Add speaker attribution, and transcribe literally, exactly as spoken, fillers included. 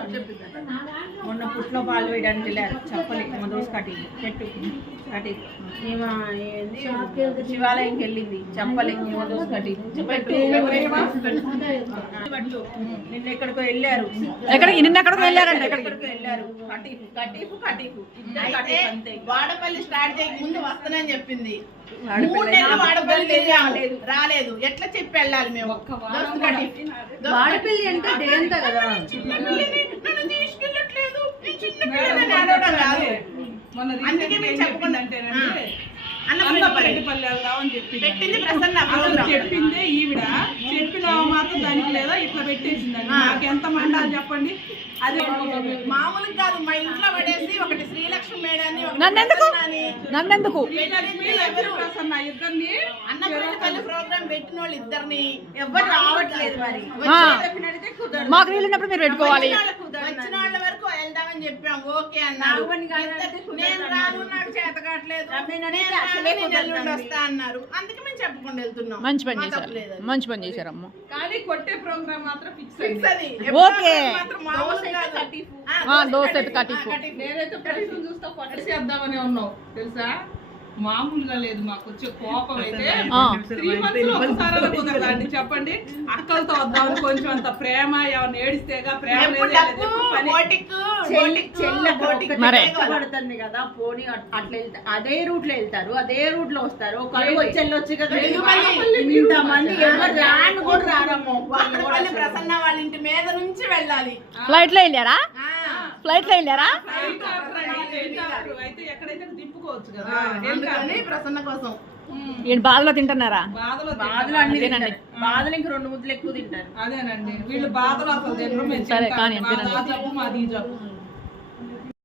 Speaker 1: మొన్న పుట్లో పాలు వేయడానికి వెళ్ళారు చెప్పలి మా దోశ కటి పెట్టు కటి ఈమె శివాలయంకి వెళ్ళింది చెప్పలి మా దోశ కటి పెట్టు నిన్న ఎక్కడికో వెళ్ళారు
Speaker 2: ఎక్కడికి నిన్న ఎక్కడికో వెళ్ళారంటే
Speaker 1: ఎక్కడికో వెళ్ళారు కటీఫ్ కటీఫ్ కటీఫ్ అంతే
Speaker 3: వాడపల్లి స్టార్ట్ చేయక ముందు వస్తానని చెప్పింది మూడు నెలలు వాడపల్లి రాలేదు రాలేదు ఎట్లా చెప్పి వెళ్ళాలి మేము
Speaker 1: వాడపల్లి అంటే డే అంతా కదా
Speaker 3: నన్ను తీసుకెళ్ళట్లేదు అందుకే మేము చెప్పకుండా పెట్టింది ప్రసన్న
Speaker 4: చెప్పిందే ఈవిడ చెప్పిన మాత్రం దానికి లేదా ఇట్లా పెట్టేసిందండి నాకు ఎంత మండాలి చెప్పండి అదే
Speaker 3: మామూలుగా కాదు మా ఇంట్లో పడేసి ఒకటి శ్రీలక్ష్మి మేడాన్ని
Speaker 2: నన్నెందుకు నన్నెందుకు
Speaker 4: ప్రసన్న ఇద్దరిని
Speaker 3: అన్నపల్లి ప్రోగ్రామ్ పెట్టిన వాళ్ళు ఇద్దరిని
Speaker 1: ఎవరు రావట్లేదు మరి
Speaker 2: మాకు వీలున్నప్పుడు మీరు పెట్టుకోవాలి
Speaker 3: వచ్చిన వాళ్ళ వరకు వెళ్దామని చెప్పాం ఓకే అన్నారు నేను రాను నాకు చేత కావట్లేదు వస్తా అన్నారు అందుకే మేము చెప్పకుండా వెళ్తున్నాం
Speaker 2: మంచి పని చేశారు మంచి పని చేశారమ్మ
Speaker 4: కానీ కొట్టే ప్రోగ్రామ్ మాత్రం ఫిక్స్
Speaker 3: ఫిక్స్ అది
Speaker 2: ఓకే దోశ కటిఫ్
Speaker 4: నేనైతే ప్రశ్న చూస్తా పట్టేసేద్దామని ఉన్నావు తెలుసా మామూలుగా లేదు మాకు వచ్చే కోపం అయితే త్రీ మంత్స్ లో ఒకసారి కుదరదండి చెప్పండి అక్కలతో వద్దామని కొంచెం అంత ప్రేమ ఎవరిని ఏడిస్తేగా ప్రేమ
Speaker 1: పడుతుంది కదా పోనీ అట్లా వెళ్తా అదే రూట్ లో వెళ్తారు అదే రూట్ లో వస్తారు ఒక వచ్చి వెళ్ళొచ్చు కదా ఇంతమంది ఎవరు రాను కూడా రారమ్మో
Speaker 3: ప్రసన్న వాళ్ళ ఇంటి మీద నుంచి వెళ్ళాలి
Speaker 2: ఫ్లైట్ లో వెళ్ళారా ఫ్లైట్ లో వెళ్ళారా
Speaker 4: అయితే ఎక్కడైతే దింపుకోవచ్చు కదా
Speaker 3: ప్రసన్న కోసం
Speaker 2: ఏంటి బాధలో తింటున్నారా
Speaker 1: బాధలు అన్ని తినండి బాధలు ఇంక రెండు ముద్దలు ఎక్కువ తింటారు
Speaker 4: అదేనండి వీళ్ళు బాధలు అసలు
Speaker 2: సరే కానీ
Speaker 4: జబ్బు మాది జబ్బు